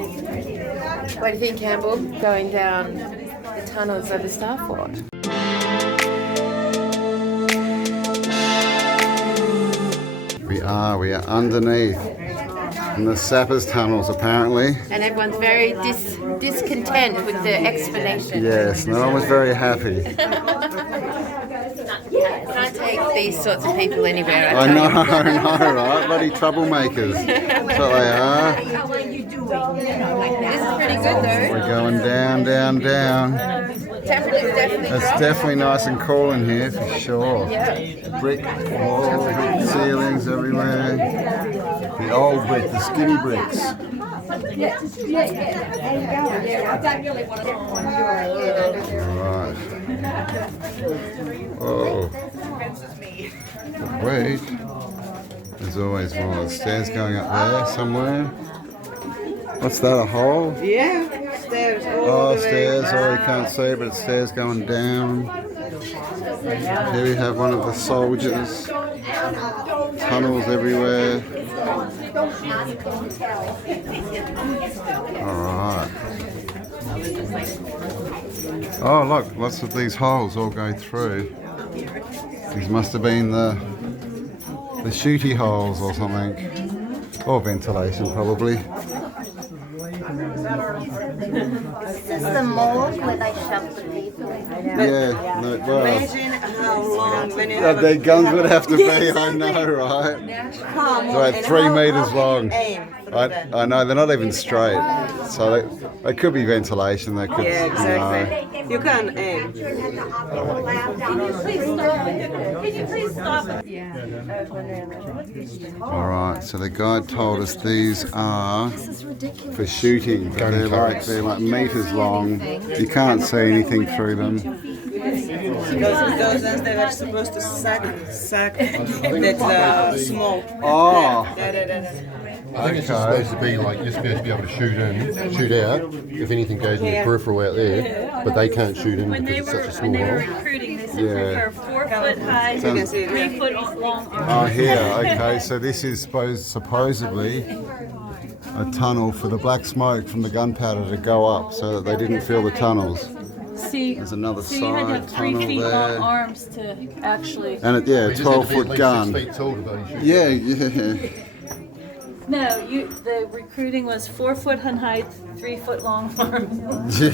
What do you think, Campbell? Going down the tunnels of the Star Fort? We are underneath in the sappers tunnels apparently. And everyone's very discontent with the explanation. Yes, no one was very happy. Can't take these sorts of people anywhere. I know, right? Bloody troublemakers. That's what they are. This is pretty good though. We're going down, down, down. Temperature's definitely It's dropped. definitely nice and cool in here for sure. Yeah. Brick walls, brick ceilings everywhere. The old brick, the skinny bricks. Alright. Oh. Wait. There's always one of the stairs going up there somewhere. What's that, a hole? Yeah, stairs. Oh, stairs. Oh, you can't see, but it's stairs going down. Here we have one of the soldiers. Tunnels everywhere. Alright. Oh, look, lots of these holes all go through. These must have been the shooty holes or something. Or ventilation, probably. This is the morgue where they shove the people in. Yeah, no, well, Imagine how long when you their guns would have to be, I know, right? come Like and 3 how meters can long. you aim through that? I know, they're not even straight. So they could be ventilation, they could, Yeah, you know. exactly. You can't aim. Can you please stop? Alright, so the guide told us these are for shooting. But they're like meters long. You can't see anything through them. Those ones they were supposed to suck that smoke. Oh, I think it's just supposed to be like you're supposed to be able to shoot out if anything goes in the peripheral out there, but they can't shoot in When because they it's such were a small hole. recruiting, they said Yeah. for 4 foot high, Sounds- 3 foot long oh arms. here, okay, so this is supposedly a tunnel for the black smoke from the gunpowder to go up so that they didn't fill the tunnels. See, There's another so you had to side have 3 tunnel feet long there. arms to actually. And it, yeah, You just had to be 12-foot at least gun. 6 feet tall to bloody shoot. Yeah, yeah. No, the recruiting was 4 foot in height, 3 foot long arms. Yeah.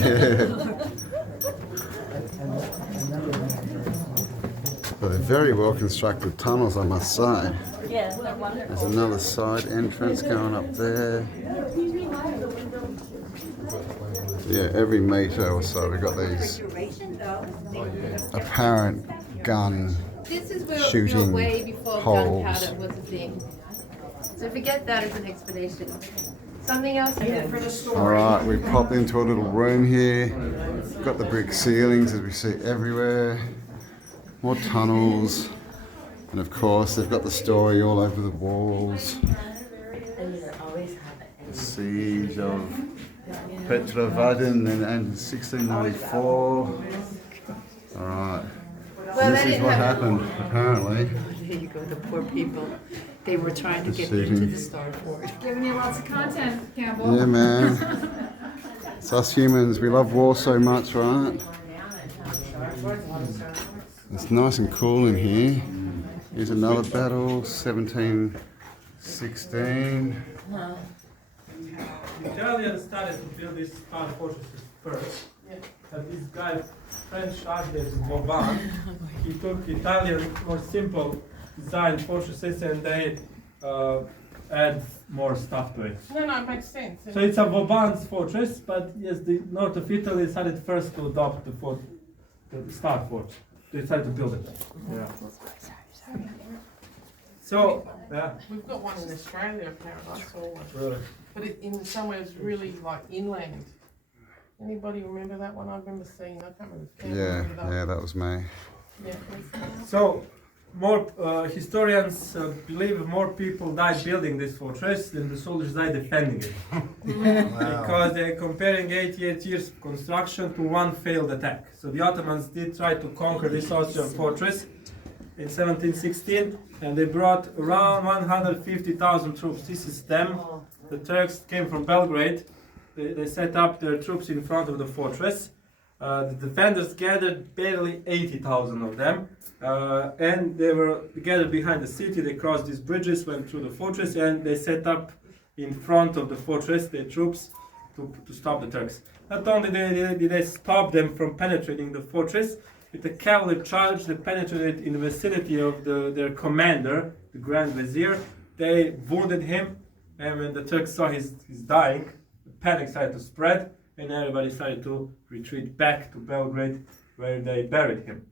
Well, they're very well constructed tunnels, I must say. Yeah, they're wonderful. There's another side entrance going up there. Yeah, every metre or so we've got these apparent gun This is where shooting way before holes. gunpowder was a thing. So forget that as an explanation. Something else here. Alright, we popped into a little room here. Got the brick ceilings as we see everywhere. More tunnels. And of course they've got the story all over the walls. The siege of Petrovaradin in 1694. Alright. Well, This they is didn't what have- happened, apparently. There you go, the poor people. They were trying to The get shooting. into the Star Fort. Giving you lots of content, Campbell. Yeah, man. It's us humans. We love war so much, right? It's nice and cool in here. Here's another battle, 1716. Italians started to build these Star fortresses first. And this guy, French architect Vauban, he took Italian, more simple design fortresses and they add more stuff to it. No, it makes sense. So it's a Vauban's fortress, but yes, the north of Italy decided first to adopt the Star Fort. They decided to build it. Yeah. So, yeah. We've got one in Australia, apparently. I saw one. Really. But it, in somewhere it's really like inland. Anybody remember that one? I remember seeing. I can't remember. Yeah, that was me. Yeah. So, more historians believe more people died building this fortress than the soldiers died defending it. Because they're comparing 88 years of construction to one failed attack. So the Ottomans did try to conquer this Austrian fortress, in 1716, and they brought around 150,000 troops. This is them. The Turks came from Belgrade. They set up their troops in front of the fortress. The defenders gathered barely 80,000 of them, and they were gathered behind the city. They crossed these bridges, went through the fortress, and they set up in front of the fortress their troops to stop the Turks. Not only did they stop them from penetrating the fortress, with a cavalry charge they penetrated in the vicinity of their commander, the Grand Vizier. They wounded him, and when the Turks saw he's dying, the panic started to spread, and everybody started to retreat back to Belgrade, where they buried him.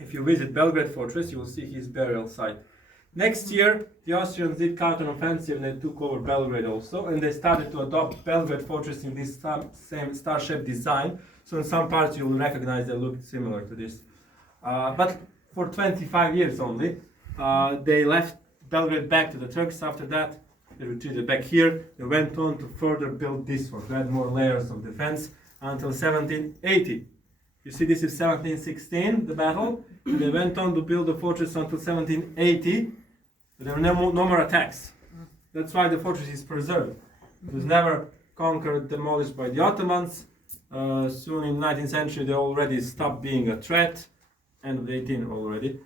If you visit Belgrade Fortress, you will see his burial site. Next year, the Austrians did counter-offensive and they took over Belgrade also, and they started to adopt Belgrade Fortress in this same star-shaped design. So in some parts you will recognize they look similar to this. But for 25 years only, they left Belgrade back to the Turks. After that, they retreated back here. They went on to further build this one, to add more layers of defense until 1780. You see, this is 1716, the battle. And they went on to build the fortress until 1780. There were no more attacks. That's why the fortress is preserved. It was never conquered, demolished by the Ottomans. Soon in the 19th century, they already stopped being a threat. End of the 18th already.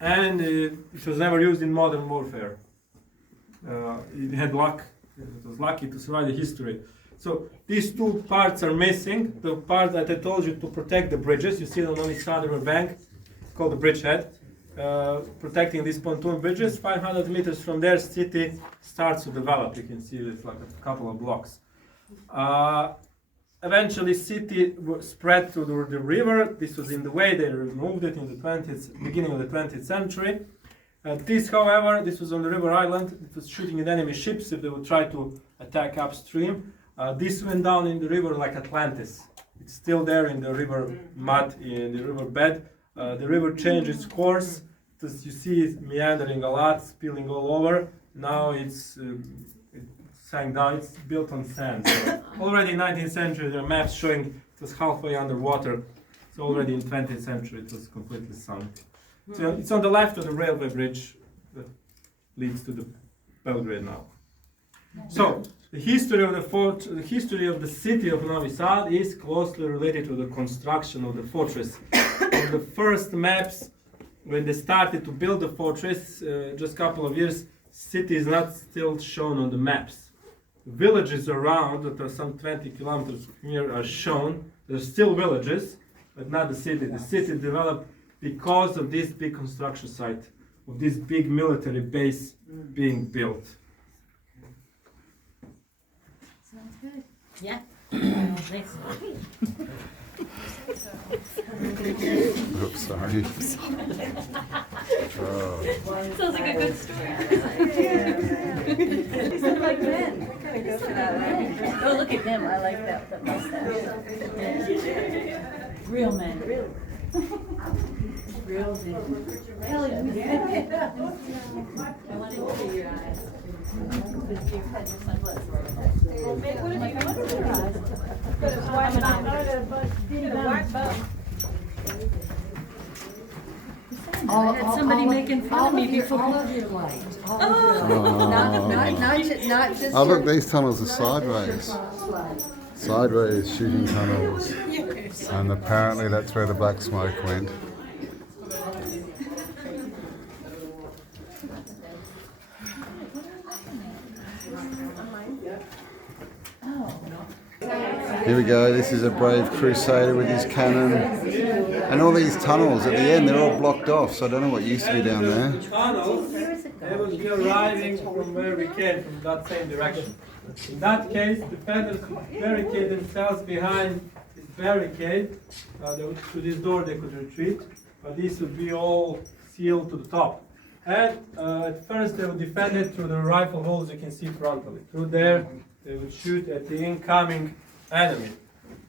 And it was never used in modern warfare. It had luck. It was lucky to survive the history. So these two parts are missing. The part that I told you to protect the bridges. You see it on the southern bank, called the bridgehead. Protecting these pontoon bridges. 500 meters from there, city starts to develop. You can see it's like a couple of blocks. Eventually, city spread to the river. This was in the way. They removed it in the beginning of the 20th century. This, however, this was on the river island. It was shooting at enemy ships if they would try to attack upstream. This went down in the river like Atlantis. It's still there in the river mud, in the river bed. The river changed its course. You see it meandering a lot, spilling all over. Now it sank down. It's built on sand. So already in 19th century, there are maps showing it was halfway underwater. So already in 20th century, it was completely sunk. So it's on the left of the railway bridge that leads to the Belgrade now. So the history of the fort, the history of the city of Novi Sad is closely related to the construction of the fortress. On the first maps, when they started to build the fortress, just a couple of years, city is not still shown on the maps. Villages around that are some 20 kilometers from here are shown. There's still villages, but not the city. The city developed because of this big construction site, of this big military base being built. Sounds good. Yeah. Thanks. Oops, sorry. Sounds like a good story. Like men. Oh, look at them. I like that mustache. Real men. Real big. I want to see your eyes. You've had your sunglasses on. Like, I wonder if your eyes. I had somebody making fun of me before. All of your lights. Not just. Oh, look, these tunnels are sideways. Sideways shooting tunnels. And apparently that's where the black smoke went. Here we go, this is a brave crusader with his cannon. And all these tunnels, at the end, they're all blocked off, so I don't know what used to be down there. Tunnels, they will be arriving from where we came, from that same direction. In that case, defenders could barricade themselves behind this barricade. To this door they could retreat, but this would be all sealed to the top. And at first they would defend it through the rifle holes you can see frontally. Through there, they would shoot at the incoming enemy.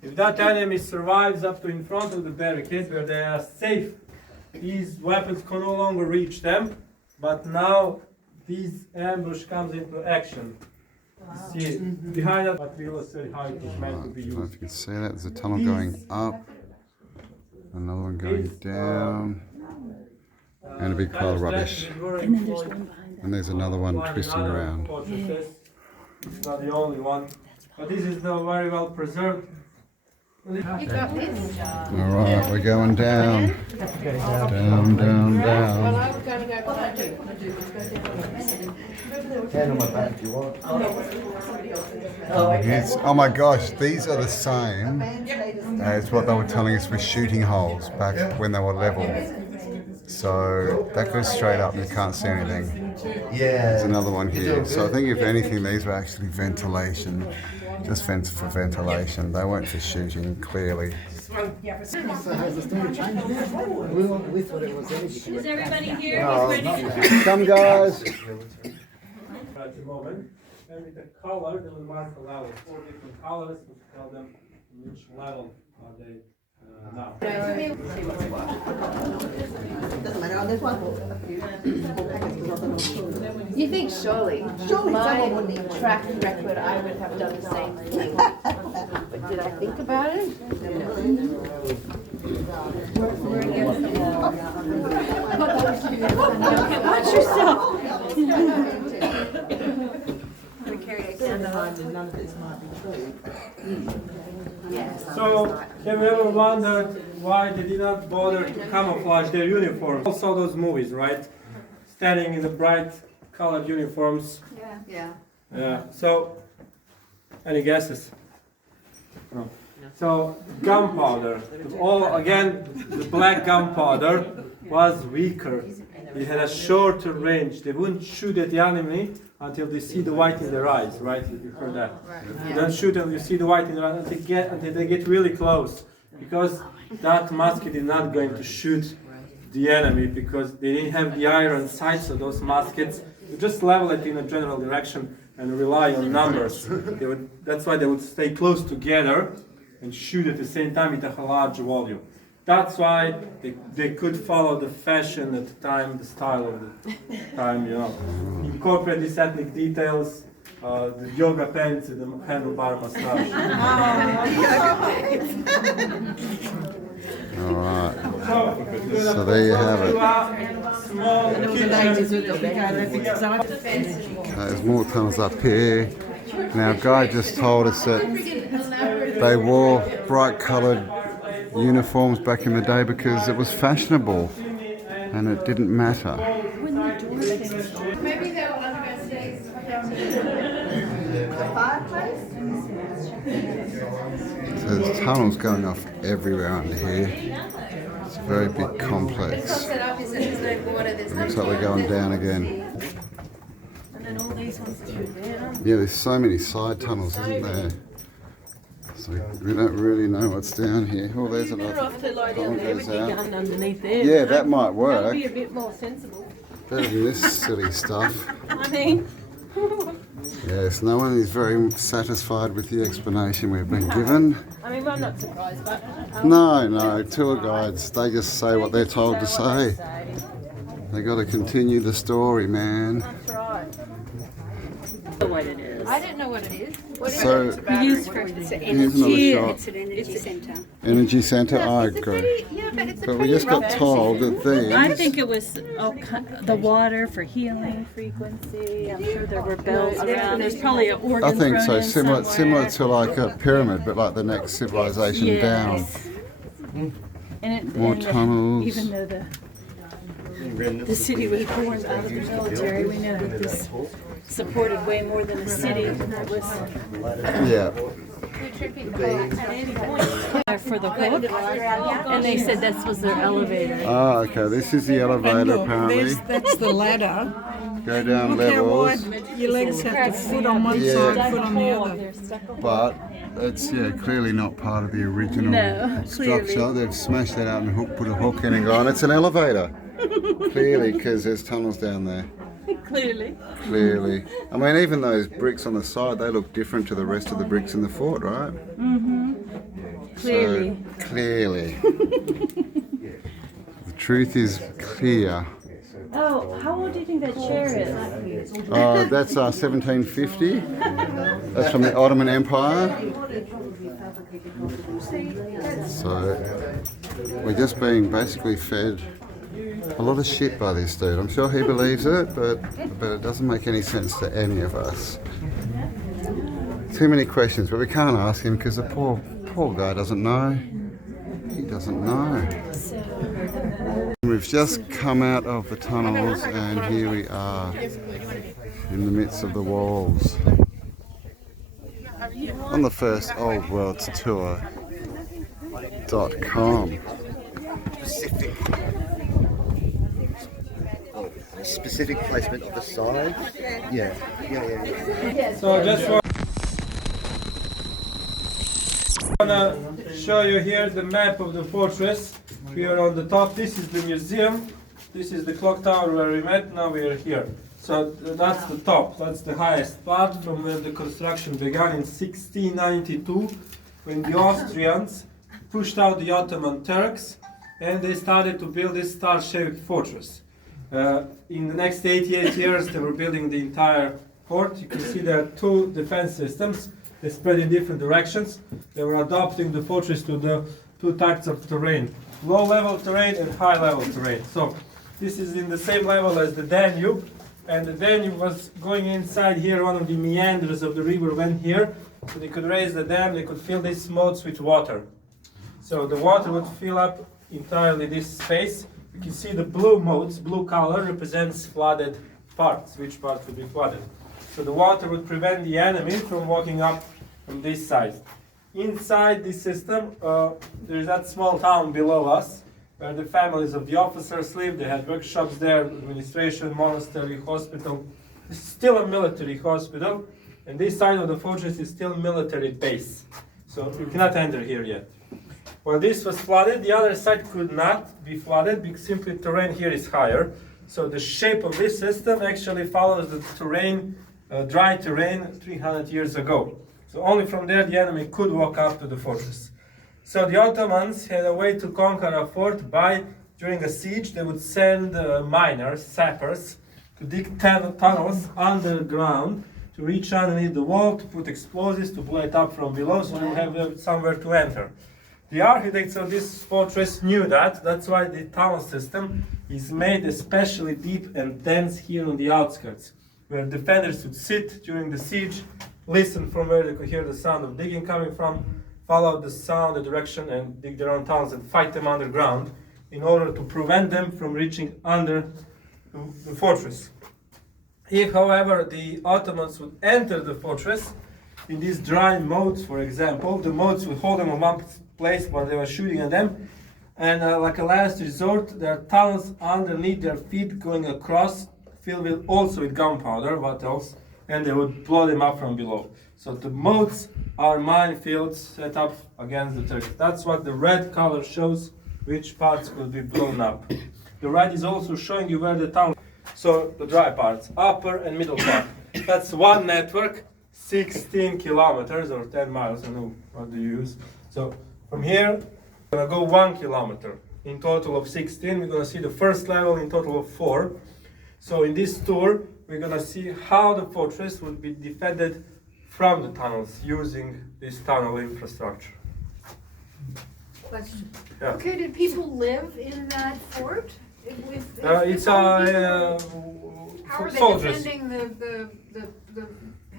If that enemy survives up to in front of the barricade where they are safe, these weapons can no longer reach them, but now this ambush comes into action. You see it behind us, but we will see how it is meant to be I don't know used. if you can see that, there's a tunnel going up, another one going down. and a big pile of rubbish. And then there's one behind And there's another one twisting around. It's not the only one, but this is the very well preserved. You got this. Alright, we're going down. Down, down, down. Well, I was going to go behind you. Oh my gosh, these are the same as what they were telling us with shooting holes back when they were level. So that goes straight up and you can't see anything. There's another one here. So I think if anything these were actually ventilation. Just for ventilation. They weren't for shooting, clearly. Is everybody here? Who's ready? Come guys! At the moment, and with the color, they will mark the level. 4 different colors, which tell them which level are they now. You think surely, my track record, I would have done the same thing. But did I think about it? We're against the wall. Watch yourself. So, have you ever wondered why they did not bother to camouflage their uniforms? Also those movies, right? Standing in the bright colored uniforms. Yeah. Yeah. So, any guesses? No. So, gunpowder. The black gunpowder was weaker. It had a shorter range. They wouldn't shoot at the enemy until they see the white in their eyes, right? You heard that. You don't shoot until you see the white in their eyes until they get really close. Because that musket is not going to shoot the enemy because they didn't have the iron sights of those muskets. They just level it in a general direction and rely on numbers. That's why they would stay close together and shoot at the same time with a large volume. That's why they could follow the fashion at the time, the style of the time, Incorporate these ethnic details, the yoga pants and the handlebar mustache. Alright, so there you have it. Small There's more tunnels up here. Now, Guy just told us that they wore bright coloured uniforms back in the day because it was fashionable and it didn't matter. Maybe they were underestimating. So there's tunnels going off everywhere under here. It's a very big complex. Set up is that there's no water, there's It looks like we're going down again. And then all these ones through there. Yeah, there's so many side tunnels, isn't there? So we don't really know what's down here. Oh, there's another Off to lie down tunnel there goes with your out. gun underneath there. Yeah, that might That would work. be a bit more sensible. Better than this silly stuff. I mean, Yes, no one is very satisfied with the explanation we've been given. I'm not surprised, but No, tour guides, they just say what they're told to say. They got to continue the story, man. That's right. What it is. I don't know what it is. What is So, it? We use for here's another shot. It's an energy centre. Energy centre, I It's a agree. pretty, yeah, but it's a But we pretty just got rough told that I these, think it was the water for healing frequency. I'm sure there were bells around. There's probably an organ I think so, thrown in similar somewhere. to like a pyramid, but like the next civilization down. Yes. And More tunnels. Even though the city was born out of the military, we know that this supported way more than a city. It was Yeah. for the hook, and they said this was their elevator. Ah, okay, this is the elevator apparently. That's the ladder. Go down Look how levels. wide your legs have to foot on one Yeah. side, foot on the other. But it's clearly not part of the original No, structure. clearly. They've smashed that out and put a hook in and gone, it's an elevator. Clearly, because there's tunnels down there. Clearly. Clearly. I mean, even those bricks on the side, they look different to the rest of the bricks in the fort, right? Clearly. So, clearly. The truth is clear. Oh, how old do you think that chair is? That's 1750. That's from the Ottoman Empire. So we're just being basically fed a lot of shit by this dude. I'm sure he believes it, but it doesn't make any sense to any of us. Too many questions, but we can't ask him because the poor guy doesn't know. He doesn't know. We've just come out of the tunnels and here we are in the midst of the walls on the first Old Worlds Tour.com. Specific placement of the side. Yeah. So just want to show you here the map of the fortress. We are on the top. This is the museum. This is the clock tower where we met. Now we are here. So that's the top. That's the highest part from where the construction began in 1692, when the Austrians pushed out the Ottoman Turks and they started to build this star-shaped fortress. In the next 88 years, they were building the entire fort. You can see there are two defense systems. They spread in different directions. They were adopting the fortress to the two types of terrain: low-level terrain and high-level terrain. So this is in the same level as the Danube, and the Danube was going inside here. One of the meanders of the river went here, so they could raise the dam. They could fill these moats with water. So the water would fill up entirely this space. You can see the blue moats, blue color represents flooded parts, which parts would be flooded. So the water would prevent the enemy from walking up from this side. Inside this system, there's that small town below us, where the families of the officers live. They had workshops there, administration, monastery, hospital. This is still a military hospital, and this side of the fortress is still military base. So you cannot enter here yet. Well, this was flooded. The other side could not be flooded because simply terrain here is higher. So the shape of this system actually follows the terrain, dry terrain 300 years ago. So only from there the enemy could walk up to the fortress. So the Ottomans had a way to conquer a fort by, during a siege, they would send miners, sappers, to dig tunnels underground to reach underneath the wall, to put explosives, to blow it up from below, so they have somewhere to enter. The architects of this fortress knew that. That's why the tunnel system is made especially deep and dense here on the outskirts, where defenders would sit during the siege, listen from where they could hear the sound of digging coming from, follow the sound, the direction, and dig their own tunnels and fight them underground in order to prevent them from reaching under the fortress. If, however, the Ottomans would enter the fortress in these dry moats, for example, the moats would hold them in one place while they were shooting at them, and like a last resort, there are tunnels underneath their feet going across, filled with also with gunpowder, what else, and they would blow them up from below. So the moats are minefields set up against the Turks. That's what the red color shows, which parts could be blown up. The red is also showing you where the tunnel. So the dry parts, upper and middle part. That's one network, 16 kilometers or 10 miles, I don't know what do you use. So from here, we're gonna go 1 kilometer. In total of 16, we're gonna see the first level in total of 4. So in this tour, we're gonna see how the fortress would be defended from the tunnels using this tunnel infrastructure. Question. Yeah. Okay, did people live in that fort? It's how are they soldiers. defending the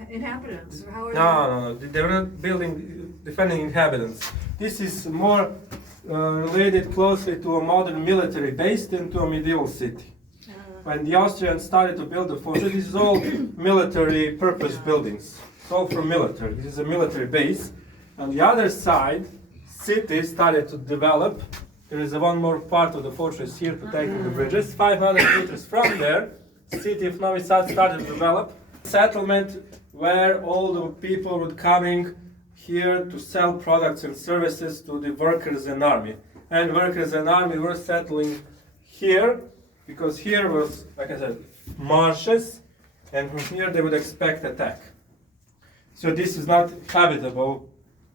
inhabitants? Or how are No, they're not defending inhabitants. This is more related closely to a modern military base than to a medieval city. When the Austrians started to build the fortress, this is all military purpose buildings. It's all for military. This is a military base. On the other side, cities started to develop. There is one more part of the fortress here protecting the bridges. 500 meters from there, the city of Novi Sad started to develop. Settlement where all the people would coming here to sell products and services to the workers and army. And workers and army were settling here because here was, like I said, marshes, and from here they would expect attack. So this is not habitable,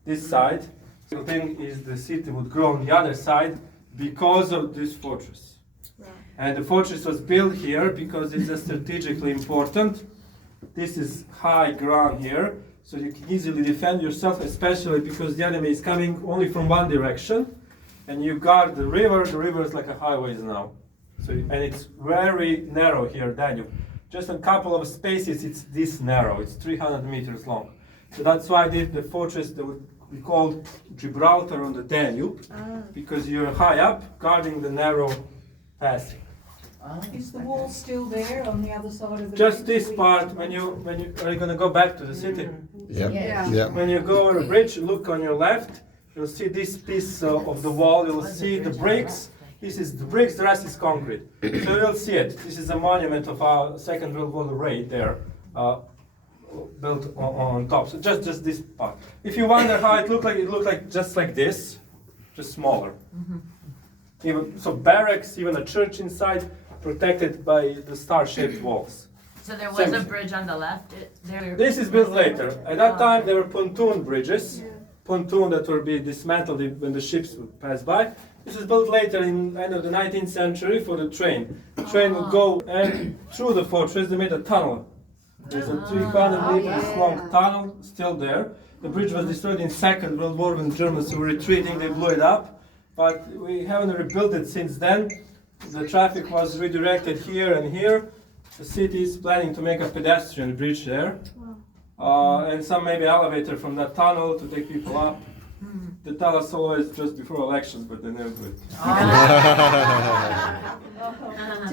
this side. The thing is the city would grow on the other side because of this fortress. Right. And the fortress was built here because it's strategically important. This is high ground here, so you can easily defend yourself, especially because the enemy is coming only from one direction, and you guard the river. The river is like a highway now. So, and it's very narrow here, Danube. Just a couple of spaces, it's this narrow. It's 300 meters long. So that's why the fortress that we called Gibraltar on the Danube, because you're high up, guarding the narrow passage. Is the wall still there on the other side of the Just bridge? this part, when you are you gonna go back to the city? Yep. Yeah. Yep. When you go over the bridge, look on your left, you'll see this piece of the wall, you'll see the bricks. This is the bricks, the rest is concrete. So you'll see it. This is a monument of our Second World War raid there, built on top. So just this part. If you wonder how it looked like just like this, just smaller. Even so, barracks, even a church inside, protected by the star-shaped walls. So there was Same. a bridge on the left? This is built later. At that time, there were pontoon bridges, pontoon that would be dismantled when the ships would pass by. This is built later in end of the 19th century for the train. The train would go and through the fortress. They made a tunnel. There's a 300 meters long tunnel still there. The bridge was destroyed in Second World War when the Germans were retreating. They blew it up, but we haven't rebuilt it since then. The traffic was redirected here and here. The city is planning to make a pedestrian bridge there, and some maybe elevator from that tunnel to take people up. They tell us always just before elections, but they never do it.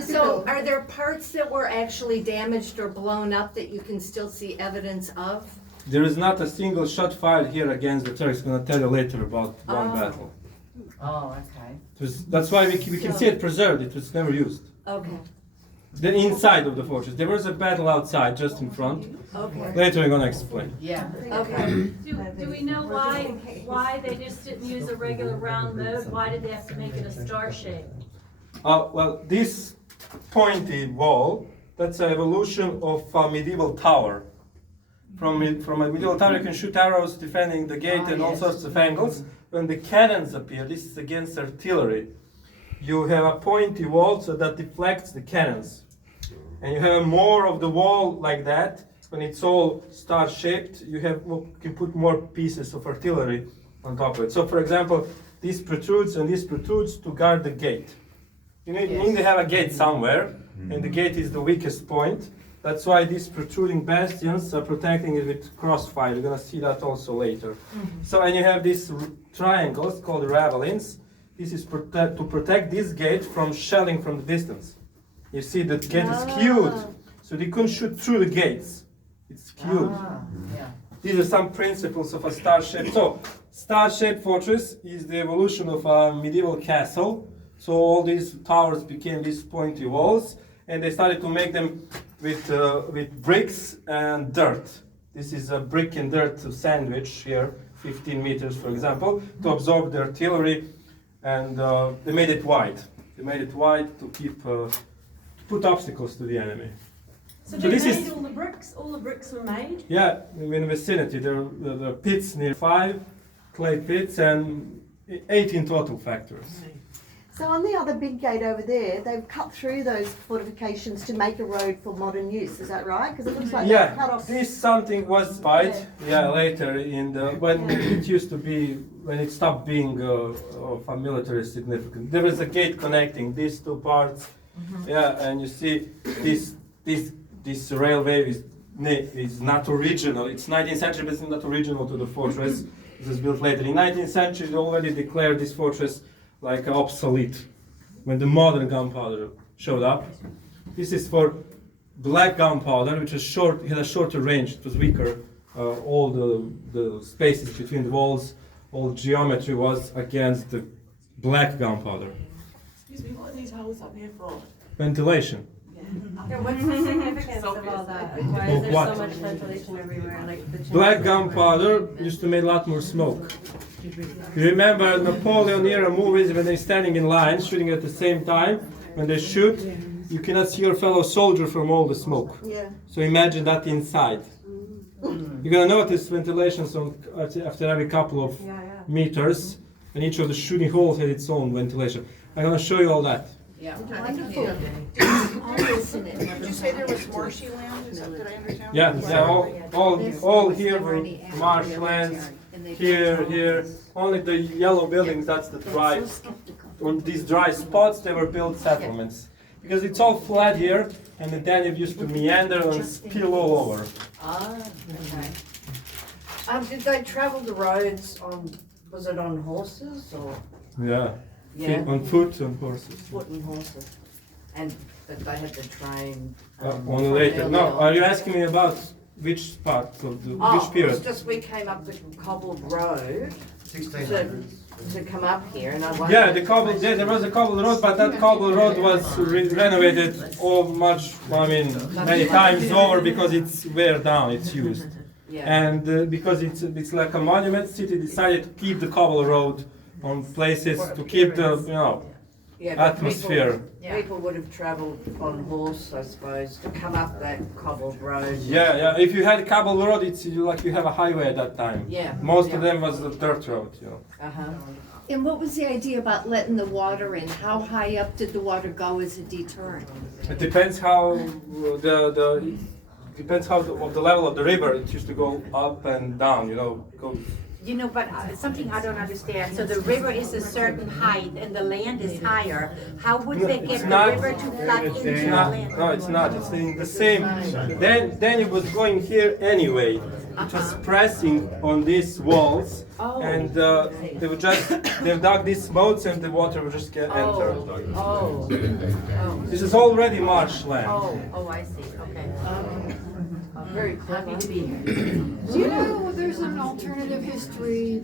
So are there parts that were actually damaged or blown up that you can still see evidence of? There is not a single shot fired here against the Turks. I'm going to tell you later about one battle. Oh, okay. That's why we can see it preserved. It was never used. Okay. The inside of the fortress. There was a battle outside, just in front. Okay. Later we're going to explain. Yeah. Okay. Do we know why they just didn't use a regular round mode? Why did they have to make it a star shape? Well, this pointy wall, that's an evolution of a medieval tower. From a medieval tower you can shoot arrows defending the gate and all sorts of angles. When the cannons appear, this is against artillery. You have a pointy wall so that deflects the cannons. And you have more of the wall like that. When it's all star-shaped, you can put more pieces of artillery on top of it. So for example, this protrudes and this protrudes to guard the gate. You need to have a gate somewhere, and the gate is the weakest point. That's why these protruding bastions are protecting it with crossfire. You're going to see that also later. So, and you have these triangles called ravelins. This is to protect this gate from shelling from the distance. You see the gate is skewed, so they couldn't shoot through the gates. It's skewed. These are some principles of a star-shaped. So, star-shaped fortress is the evolution of a medieval castle. So all these towers became these pointy walls, and they started to make them with bricks and dirt. This is a brick and dirt sandwich here, 15 meters, for example, to absorb the artillery, and they made it wide. They made it wide to keep put obstacles to the enemy. So they made all the bricks? All the bricks were made? Yeah, in the vicinity. There are pits near 5 clay pits and 18 total factories. So on the other big gate over there, they've cut through those fortifications to make a road for modern use. Is that right? Because it looks like they've cut off. This something was fight. Later in the when it used to be when it stopped being of a military significance. There was a gate connecting these two parts. And you see this railway is not original. It's 19th century, but it's not original to the fortress. It was built later. In 19th century, they already declared this fortress like obsolete when the modern gunpowder showed up. This is for black gunpowder, which was short, had a shorter range, it was weaker. All the spaces between the walls, all geometry was against the black gunpowder. Excuse me, what are these holes up here for? Ventilation. What's the significance of all that? Why is there so much ventilation everywhere? Like the Black gunpowder used to make a lot more smoke. You remember Napoleon-era movies when they're standing in line, shooting at the same time. When they shoot, you cannot see your fellow soldier from all the smoke. So imagine that inside. You're gonna notice ventilation after every couple of meters, and each of the shooting holes had its own ventilation. I'm gonna show you all that. Wonderful. Did you say there was marshy land? Did I understand? All here were marshlands. Here. Only the yellow buildings, that's the dry. On these dry spots, they were built settlements. because it's all flat here, and the Danube used to meander and spill all over. Ah, okay. Did they travel the roads on, was it on horses or? Yeah. Yeah. On foot and horses. Foot and horses. And, but they had to train. On later. No, are you asking me about which part of the, which period? It's just we came up the cobbled road to come up here, and I wondered. Yeah, there was a cobbled road, but that cobbled road was renovated many times over because it's wear down, it's used. Yeah. And because it's like a monument, city decided to keep the cobble road on places to keep the atmosphere. People would have travelled on horse, I suppose, to come up that cobbled road. Yeah. If you had a cobbled road, it's like you have a highway at that time. Yeah. Most of them was the dirt road, And what was the idea about letting the water in? How high up did the water go as a deterrent? It depends how of the level of the river. It used to go up and down, go. But something I don't understand. So the river is a certain height and the land is higher. How would they get the river to flood into the land? No, it's not. It's in the same. Then it was going here anyway. It was pressing on these walls, and they dug these moats, and the water would just enter. This is already marshland. I see. Okay. Very happy to be here. Do you know there's an alternative history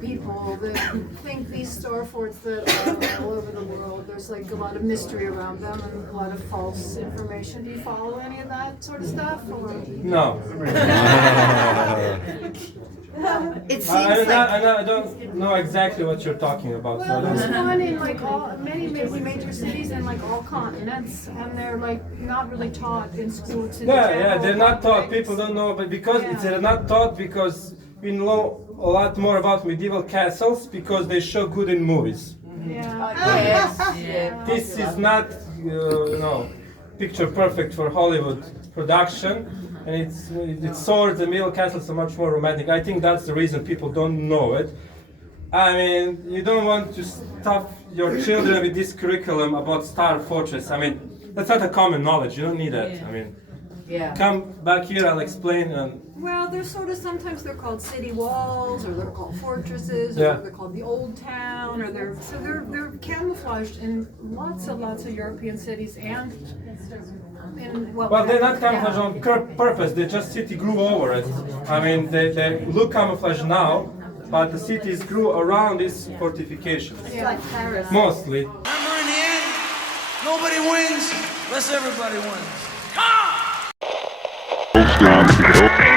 people that think these star forts that are all over the world, there's like a lot of mystery around them and a lot of false information. Do you follow any of that sort of stuff? Or? No. It seems I don't know exactly what you're talking about. Well, there's one in like many major cities and like all continents, and they're like not really taught in school. Yeah, they're not taught. People don't know, but because they're not taught because we know a lot more about medieval castles because they show good in movies. This is not, picture perfect for Hollywood production. And it's swords and medieval castles are much more romantic. I think that's the reason people don't know it. I mean, you don't want to stuff your children with this curriculum about Star Fortress. I mean, that's not a common knowledge. You don't need that. I mean, come back here. I'll explain. Well, they're sort of sometimes they're called city walls, or they're called fortresses, or they're called the old town, or they're camouflaged in lots of European cities and. Well, they're not camouflaged on purpose. They just city grew over it. I mean, they look camouflaged now, but the cities grew around these fortifications. Like Paris. Mostly. Remember, in the end, nobody wins unless everybody wins. Come on!